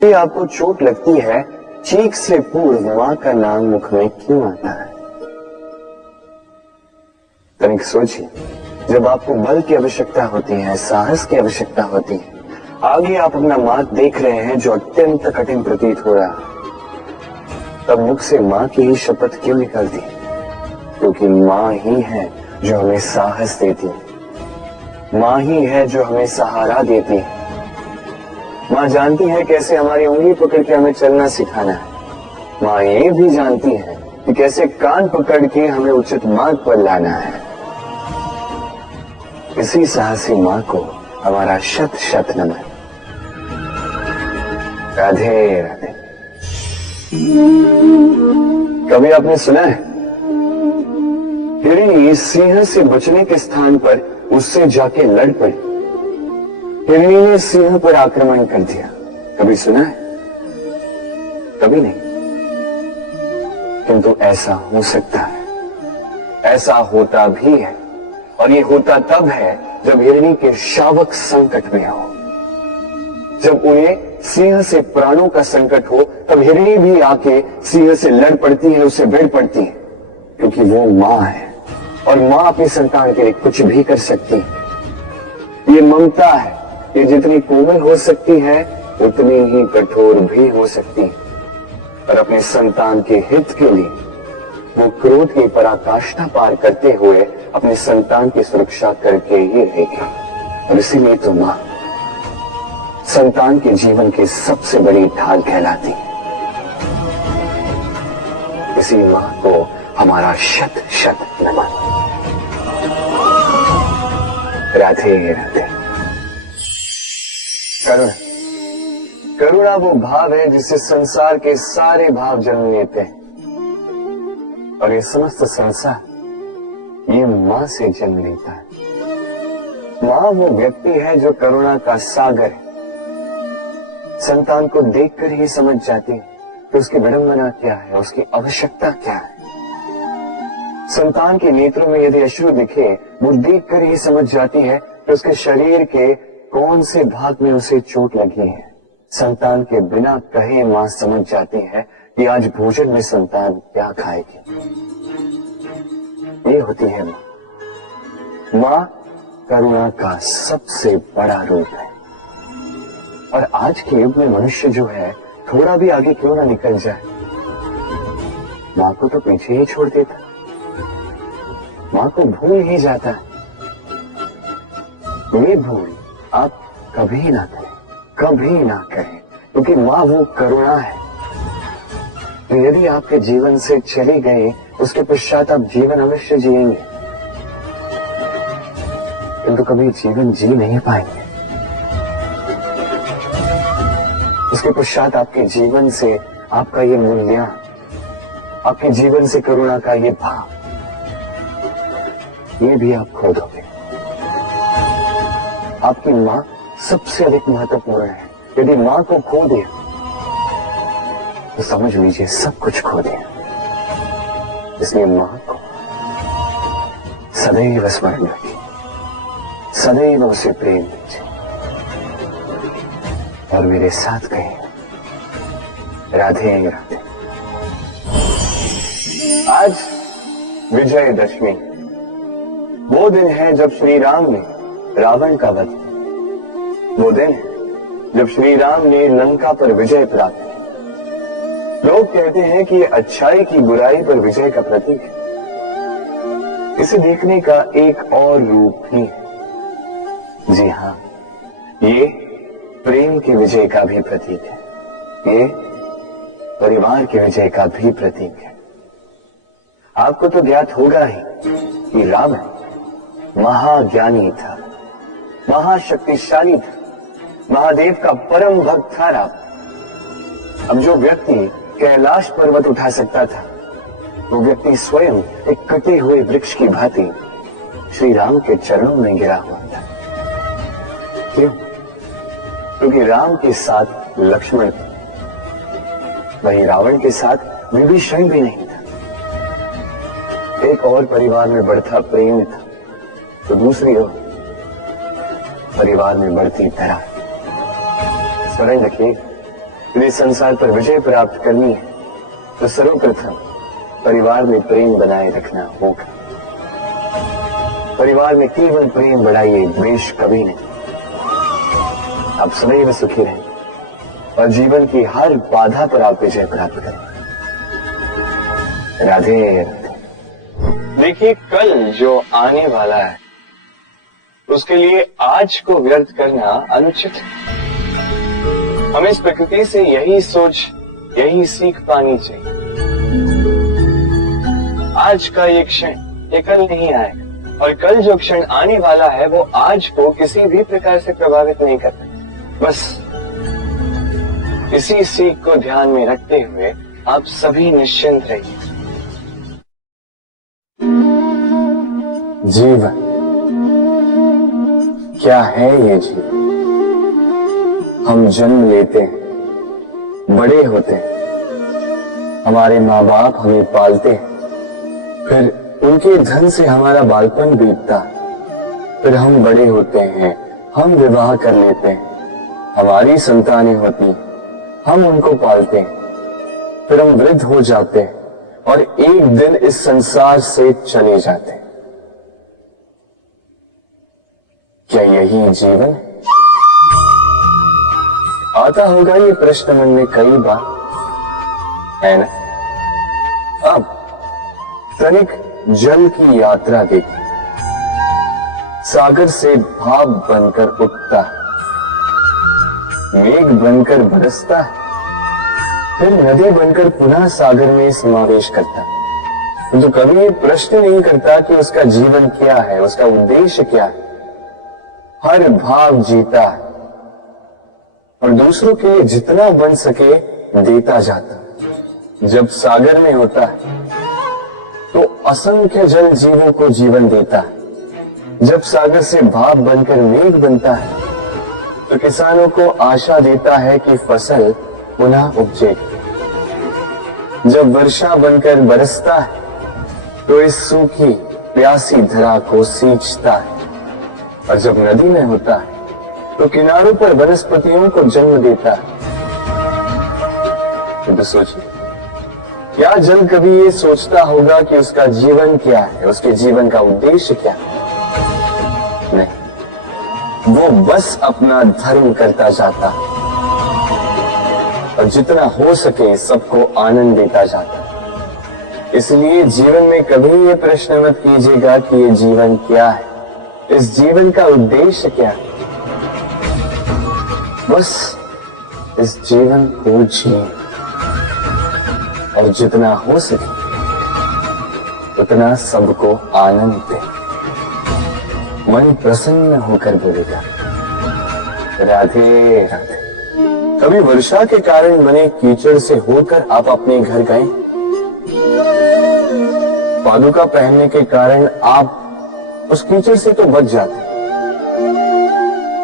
यदि आपको चोट लगती है, चीख से पूर्व मां का नाम मुख में क्यों आता है? तनिक सोचिए। जब आपको बल की आवश्यकता होती है, साहस की आवश्यकता होती है, आगे आप अपना मार्ग देख रहे हैं जो अत्यंत कठिन प्रतीत हो रहा है, तब मुख से मां की ही शपथ क्यों निकलती? क्योंकि मां ही है जो हमें साहस देती है, मां ही है जो हमें सहारा देती है। मां जानती है कैसे हमारी उंगली पकड़ के हमें चलना सिखाना है। मां ये भी जानती है कि कैसे कान पकड़ के हमें उचित मार्ग पर लाना है। इसी साहसी मां को हमारा शत शत नमन। राधे राधे। कभी आपने सुना है हिरणी सिंह से बचने के स्थान पर उससे जाके लड़ पड़ी? हिरणी ने सिंह पर आक्रमण कर दिया। कभी सुना है? कभी नहीं। किंतु ऐसा हो सकता है, ऐसा होता भी है, और ये होता तब है जब हिरणी के शावक संकट में हो। जब उन्हें सिंह से प्राणों का संकट हो, तब हिरणी भी आके सिंह से लड़ पड़ती है, उसे भिड़ पड़ती है, क्योंकि वो मां है और मां अपनी संतान के लिए कुछ भी कर सकती है। ये ममता है। ये जितनी कोमल हो सकती है उतनी ही कठोर भी हो सकती है, और अपने संतान के हित के लिए वो क्रोध की पराकाष्ठा पार करते हुए अपने संतान की सुरक्षा करके ही रहेगी। और इसीलिए तो मां संतान के जीवन की सबसे बड़ी ढाल कहलाती है। इसी मां को हमारा शत शत नमन। राधे राधे। करुणा, करुणा वो भाव है जिससे संसार के सारे भाव जन्म लेते हैं, और ये समस्त संसार ये मां से जन्म लेता है। मां वो व्यक्ति है जो करुणा का सागर है। संतान को देखकर ही समझ जाती है कि उसकी विडंबना क्या है, उसकी आवश्यकता क्या है। संतान के नेत्रों में यदि अश्रु दिखे, वो देखकर ही समझ जाती है कि उसके शरीर के कौन से भाग में उसे चोट लगी है। संतान के बिना कहे मां समझ जाती है कि आज भोजन में संतान क्या खाएगी। ये होती है मां। मां करुणा का सबसे बड़ा रूप है। और आज के युग में मनुष्य जो है, थोड़ा भी आगे क्यों ना निकल जाए, मां को तो पीछे ही छोड़ देता, मां को भूल ही जाता है। ये भूल आप कभी ना करें, कभी ना करें, क्योंकि मां वो करुणा है तो यदि आपके जीवन से चली गई, उसके पश्चात आप जीवन अवश्य जिएंगे, किंतु कभी जीवन जी नहीं पाएंगे। उसके पश्चात आपके जीवन से आपका ये मूल्य, आपके जीवन से करुणा का ये भाव, ये भी आप खो दोगे। आपकी मां सबसे अधिक महत्वपूर्ण है। यदि मां को खो दिया तो समझ लीजिए सब कुछ खो दिया। इसलिए मां को सदैव स्मरण रखिए, सदैव उसे प्रेम दीजिए, और मेरे साथ कहिए राधे राधे। आज विजयदशमी, वो दिन है जब श्री राम ने रावण का वध, वो दिन है जब श्री राम ने लंका पर विजय प्राप्त की। लोग कहते हैं कि अच्छाई की बुराई पर विजय का प्रतीक है। इसे देखने का एक और रूप भी है। जी हां, ये प्रेम की विजय का भी प्रतीक है। ये परिवार की विजय का भी प्रतीक है। आपको तो ज्ञात होगा ही कि रावण महाज्ञानी था, महाशक्तिशाली था, महादेव का परम भक्त था रावण। अब जो व्यक्ति कैलाश पर्वत उठा सकता था, वो व्यक्ति स्वयं एक कटे हुए वृक्ष की भांति श्री राम के चरणों में गिरा हुआ था। क्यों? क्योंकि राम के साथ लक्ष्मण था, वहीं रावण के साथ विभीषण भी नहीं था। एक और परिवार में बढ़ता प्रेम था, तो दूसरी ओर परिवार में बढ़ती दरार। स्मरण रखिए, यदि संसार पर विजय प्राप्त करनी है तो सर्वप्रथम परिवार में प्रेम बनाए रखना होगा। परिवार में केवल प्रेम बढ़ाइए, द्वेष कभी नहीं। आप सदैव सुखी रहें और जीवन की हर बाधा पर आप विजय प्राप्त करें। राधे राधे। देखिए, कल जो आने वाला है उसके लिए आज को व्यर्थ करना अनुचित है। हमें इस प्रकृति से यही सोच, यही सीख पानी चाहिए। आज का ये क्षण ये कल नहीं आएगा, और कल जो क्षण आने वाला है वो आज को किसी भी प्रकार से प्रभावित नहीं करता। बस इसी सीख को ध्यान में रखते हुए आप सभी निश्चिंत रहिए। जीवन क्या है ये जीवन? हम जन्म लेते हैं, बड़े होते हैं, हमारे माँ बाप हमें पालते हैं, फिर उनके धन से हमारा बालपन बीतता, फिर हम बड़े होते हैं, हम विवाह कर लेते हैं, हमारी संतानें होती हैं, हम उनको पालते हैं, फिर हम वृद्ध हो जाते हैं और एक दिन इस संसार से चले जाते हैं। क्या यही जीवन है? आता होगा ये प्रश्न मन में कई बार, है ना? अब तनिक जल की यात्रा देखिए। सागर से भाप बनकर उठता है, मेघ बनकर बरसता है, फिर नदी बनकर पुनः सागर में समावेश करता है। तो कभी ये प्रश्न नहीं करता कि उसका जीवन क्या है, उसका उद्देश्य क्या है। हर भाव जीता है और दूसरों के लिए जितना बन सके देता जाता। जब सागर में होता है तो असंख्य जल जीवों को जीवन देता है। जब सागर से भाप बनकर मेघ बनता है तो किसानों को आशा देता है कि फसल पुनः उपजेगी। जब वर्षा बनकर बरसता है तो इस सूखी प्यासी धरा को सींचता है, और जब नदी में होता है तो किनारों पर वनस्पतियों को जन्म देता है। तो सोचिए, क्या जल कभी ये सोचता होगा कि उसका जीवन क्या है, उसके जीवन का उद्देश्य क्या है? नहीं, वो बस अपना धर्म करता जाता है और जितना हो सके सबको आनंद देता जाता है। इसलिए जीवन में कभी ये प्रश्न मत कीजिएगा कि ये जीवन क्या है, इस जीवन का उद्देश्य क्या है। बस इस जीवन को जिए और जितना हो सके उतना सबको आनंद दे। मन प्रसन्न होकर बोलेगा राधे राधे। कभी वर्षा के कारण बने कीचड़ से होकर आप अपने घर गए? पादुका पहनने के कारण आप उस कीचड़ से तो बच जाते,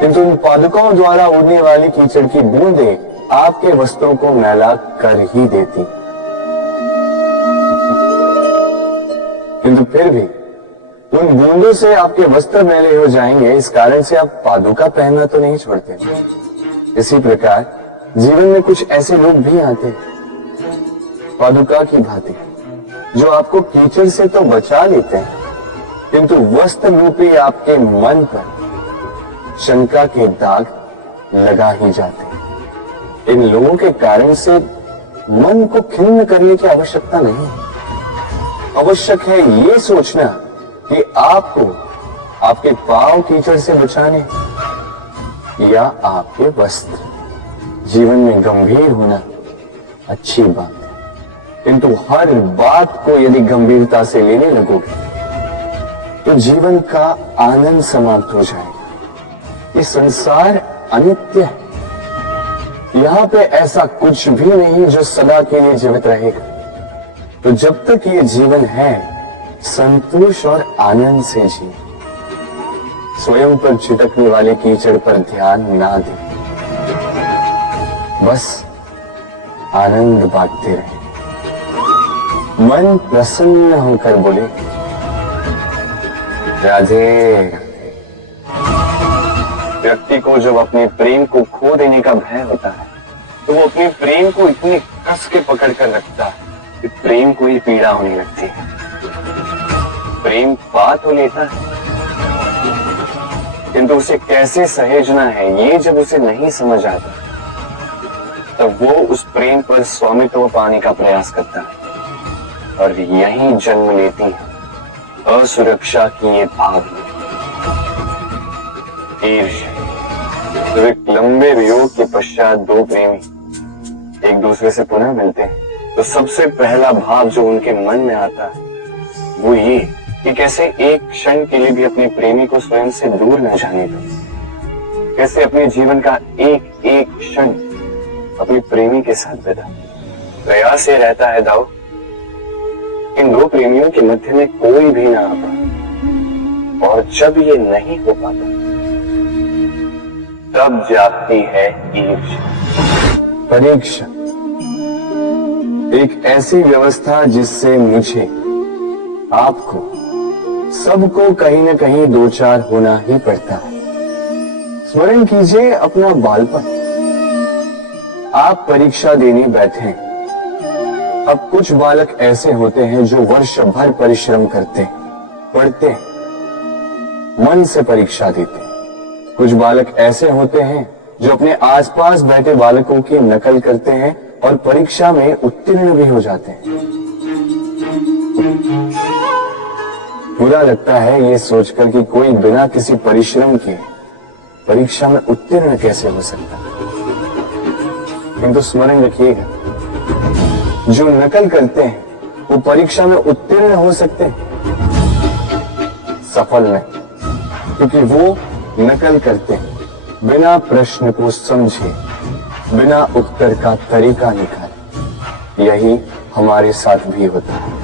किंतु उन पादुकाओं द्वारा उड़ने वाली कीचड़ की बूंदें आपके वस्त्रों को मैला कर ही देती। किंतु फिर भी उन बूंदों से आपके वस्त्र मैले हो जाएंगे, इस कारण से आप पादुका पहनना तो नहीं छोड़ते। इसी प्रकार जीवन में कुछ ऐसे लोग भी आते हैं पादुका की भांति, जो आपको कीचड़ से तो बचा लेते हैं, किंतु वस्त्र रूपी आपके मन पर शंका के दाग लगा ही जाते हैं। इन लोगों के कारण से मन को खिन्न करने की आवश्यकता नहीं। आवश्यक है ये सोचना कि आपको आपके पांव कीचड़ से बचाने या आपके वस्त्र। जीवन में गंभीर होना अच्छी बात है, किंतु हर बात को यदि गंभीरता से लेने लगोगे तो जीवन का आनंद समाप्त हो जाएगा। ये संसार अनित्य है, यहाँ पे ऐसा कुछ भी नहीं जो सदा के लिए जीवित रहेगा। तो जब तक ये जीवन है, संतोष और आनंद से जी। स्वयं पर छिटकने वाले कीचड़ पर ध्यान ना दें, बस आनंद बांटते रहे। मन प्रसन्न होकर बोले राधे। व्यक्ति को जब अपने प्रेम को खो देने का भय होता है तो वो अपने प्रेम को इतने कस के पकड़ कर रखता है कि प्रेम को ही पीड़ा होने लगती है। प्रेम पा तो लेता है, किंतु उसे कैसे सहेजना है ये जब उसे नहीं समझ आता, तब वो उस प्रेम पर स्वामित्व पाने का प्रयास करता है और यहीं जन्म लेती है असुरक्षा की ये भावना, ईर्ष्या। तो एक लंबे वियोग के पश्चात दो प्रेमी एक दूसरे से पुनः मिलते हैं, तो सबसे पहला भाव जो उनके मन में आता है वो ये कि कैसे एक क्षण के लिए भी अपने प्रेमी को स्वयं से दूर न जाने दो, कैसे अपने जीवन का एक एक क्षण अपने प्रेमी के साथ बिता। प्रयास ये रहता है दाऊ, इन दो प्रेमियों के मध्य में कोई भी ना आ पाए, और जब ये नहीं हो पाता तब जागती है ईर्ष्या, परीक्षा, एक ऐसी व्यवस्था जिससे मुझे, आपको, सबको कहीं न कहीं दो चार होना ही पड़ता है। स्मरण कीजिए अपना बालपन। आप परीक्षा देने बैठे। अब कुछ बालक ऐसे होते हैं जो वर्ष भर परिश्रम करते, पढ़ते, मन से परीक्षा देते। कुछ बालक ऐसे होते हैं जो अपने आसपास बैठे बालकों की नकल करते हैं और परीक्षा में उत्तीर्ण भी हो जाते हैं। बुरा लगता है ये सोचकर कि कोई बिना किसी परिश्रम के परीक्षा में उत्तीर्ण कैसे हो सकता है। किंतु स्मरण रखिएगा, जो नकल करते हैं वो परीक्षा में उत्तीर्ण हो सकते हैं, सफल नहीं, क्योंकि वो नकल करते हैं बिना प्रश्न को समझे, बिना उत्तर का तरीका निकाले। यही हमारे साथ भी होता है।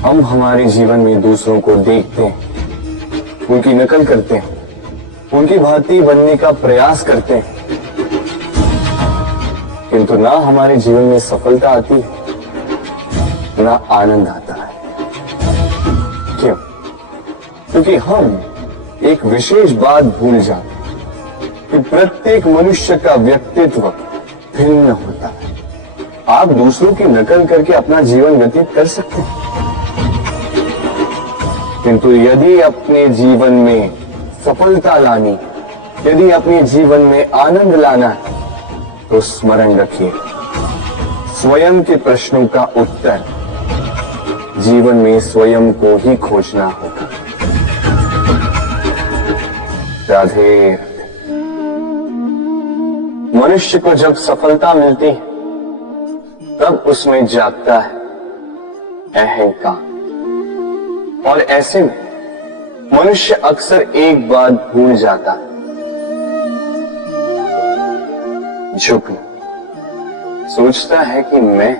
हम हमारे जीवन में दूसरों को देखते हैं, उनकी नकल करते हैं, उनकी भांति बनने का प्रयास करते हैं, किंतु ना हमारे जीवन में सफलता आती है, ना आनंद आता है। क्यों? क्योंकि हम एक विशेष बात भूल जाते हैं कि प्रत्येक मनुष्य का व्यक्तित्व भिन्न होता है। आप दूसरों की नकल करके अपना जीवन व्यतीत कर सकते हैं, किंतु यदि अपने जीवन में सफलता लानी, यदि अपने जीवन में आनंद लाना है, तो स्मरण रखिए, स्वयं के प्रश्नों का उत्तर जीवन में स्वयं को ही खोजना होगा। राधे। मनुष्य को जब सफलता मिलती है तब उसमें जागता है अहंकार, और ऐसे में मनुष्य अक्सर एक बात भूल जाता है, झुकना। सोचता है कि मैं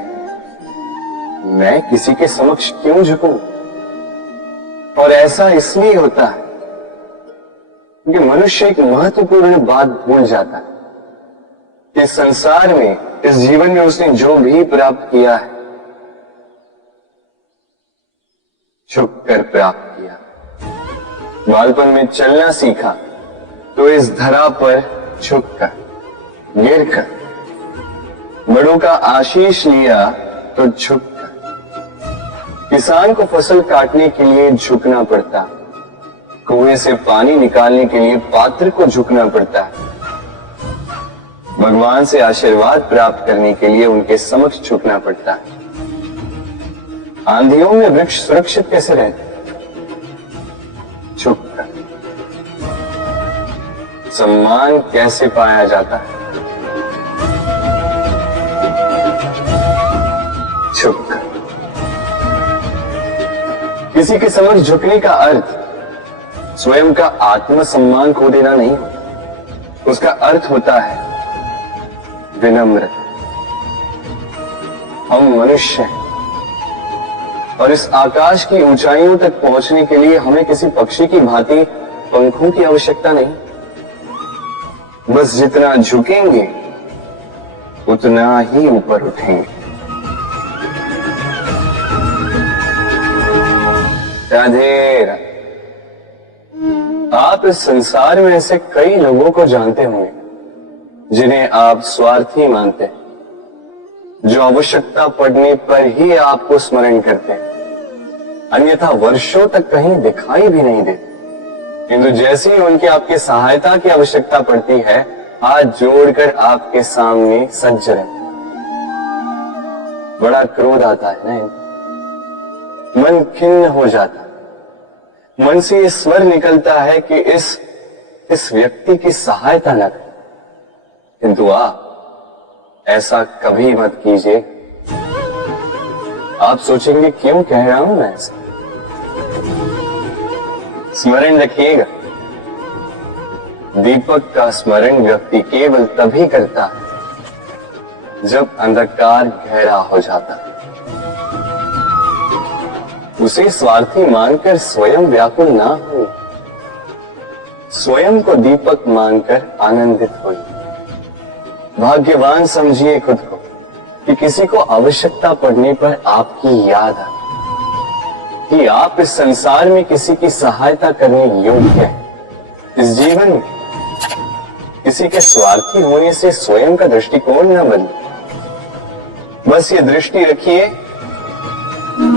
किसी के समक्ष क्यों झुकूं? और ऐसा इसलिए होता है क्योंकि मनुष्य एक महत्वपूर्ण बात भूल जाता है कि संसार में, इस जीवन में उसने जो भी प्राप्त किया है, झुककर प्राप्त किया। बालपन में चलना सीखा तो इस धरा पर झुककर, गिरकर। बड़ों का आशीष लिया तो झुककर। किसान को फसल काटने के लिए झुकना पड़ता, कुएं से पानी निकालने के लिए पात्र को झुकना पड़ता है, भगवान से आशीर्वाद प्राप्त करने के लिए उनके समक्ष झुकना पड़ता है। आंधियों में वृक्ष सुरक्षित कैसे रहते? झुककर। सम्मान कैसे पाया जाता है? झुककर। किसी के समक्ष झुकने का अर्थ स्वयं का आत्मसम्मान खो देना नहीं, उसका अर्थ होता है विनम्र। हम मनुष्य हैं और इस आकाश की ऊंचाइयों तक पहुंचने के लिए हमें किसी पक्षी की भांति पंखों की आवश्यकता नहीं। बस जितना झुकेंगे उतना ही ऊपर उठेंगे। राधे राधे। आप इस संसार में ऐसे कई लोगों को जानते होंगे जिन्हें आप स्वार्थी मानते हैं, जो आवश्यकता पड़ने पर ही आपको स्मरण करते हैं, अन्यथा वर्षों तक कहीं दिखाई भी नहीं देते, किंतु जैसे ही उनकी आपकी सहायता की आवश्यकता पड़ती है, हाथ जोड़कर आपके सामने सज्ज रहते। बड़ा क्रोध आता है ना, मन खिन्न हो जाता, मन से ये स्वर निकलता है कि इस व्यक्ति की सहायता न करें, किंतु आप ऐसा कभी मत कीजिए। आप सोचेंगे क्यों कह रहा हूं मैं ऐसा। स्मरण रखिएगा, दीपक का स्मरण व्यक्ति केवल तभी करता है जब अंधकार गहरा हो जाता है। उसे स्वार्थी मानकर स्वयं व्याकुल ना हो, स्वयं को दीपक मानकर आनंदित होइए। भाग्यवान समझिए खुद को कि किसी को आवश्यकता पड़ने पर आपकी याद आए, कि आप इस संसार में किसी की सहायता करने योग्य हैं। इस जीवन में किसी के स्वार्थी होने से स्वयं का दृष्टिकोण न बदले। बस ये दृष्टि रखिए